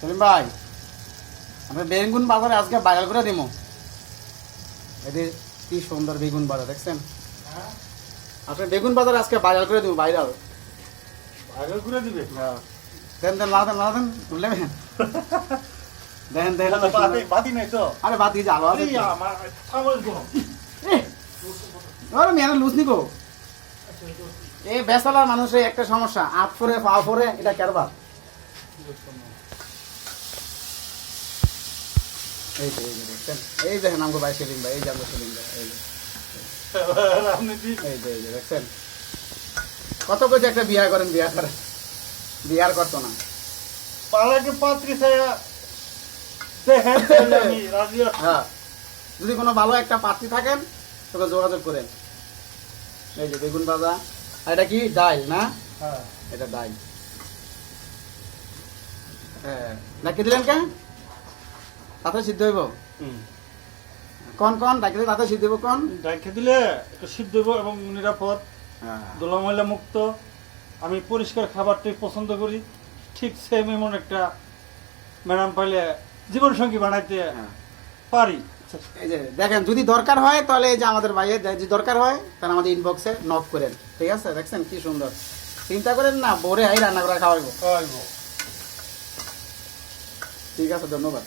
সেলিম ভাই, আমরা বেগুন বাজারে আজকে ভাইরাল করে দিব। এদের কি সুন্দর বেগুন বাজার দেখছেন? আপনি বেগুন বাজারে আজকে ভাইরাল করে দিব, ভাইরাল। ভাইরাল করে দিবে? হ্যাঁ, দেন দেন লাদেন বুঝলেন? দেখেন দেখেন, বাতি নাই তো? আরে বাতি যে আলো আছে। আমার সামনে গো। আরে মেয়েরা লুজ নিকো। এই বেসালার মানুষের একটা সমস্যা, আট ফোরে পা ফোরে, এটা কারবার। এই যে দেখছেন, এই দেখেন আমাকে ভাই সেলিম ভাই, এই যে আমাকে সেলিম ভাই, এই যে এই যে দেখছেন, কত কিছু একটা বিয়া করেন, বিয়ার করতো না। পালাকে পাত্রী ছায়া দেখেন, আমি রাজি আছি। হ্যাঁ, যদি কোনো ভালো একটা পাত্রী থাকেন তোকে যোগাযোগ করেন। এই যে বেগুন ভাজা, আর এটা কি ডাইল না? হ্যাঁ, এটা ডাইল। হ্যাঁ, ডাকি দিলেন কেন? তাতে সিদ্ধ হইব। কন ডাকি দিলে তাতে সিদ্ধ হইব কন? ডাইকে দিলে একটু সিদ্ধ হইব এবং নিরাপদ, হ্যাঁ, দোলা ময়লা মুক্ত। আমি পরিষ্কার খাবারটাই পছন্দ করি। ঠিক সেম এমন একটা ম্যাডাম পাইলে জীবন সঙ্গী বানাইতে পারি। এই যে দেখেন, যদি দরকার হয় তাহলে এই যে আমাদের ভাইয়ের যদি দরকার হয় তাহলে আমাদের ইনবক্সে নক করেন। ঠিক আছে, দেখছেন কি সুন্দর। চিন্তা করেন না, ভোরে আই রান্না করে খাওয়াইবো। খাওয়াইবো। ঠিক আছে, ধন্যবাদ।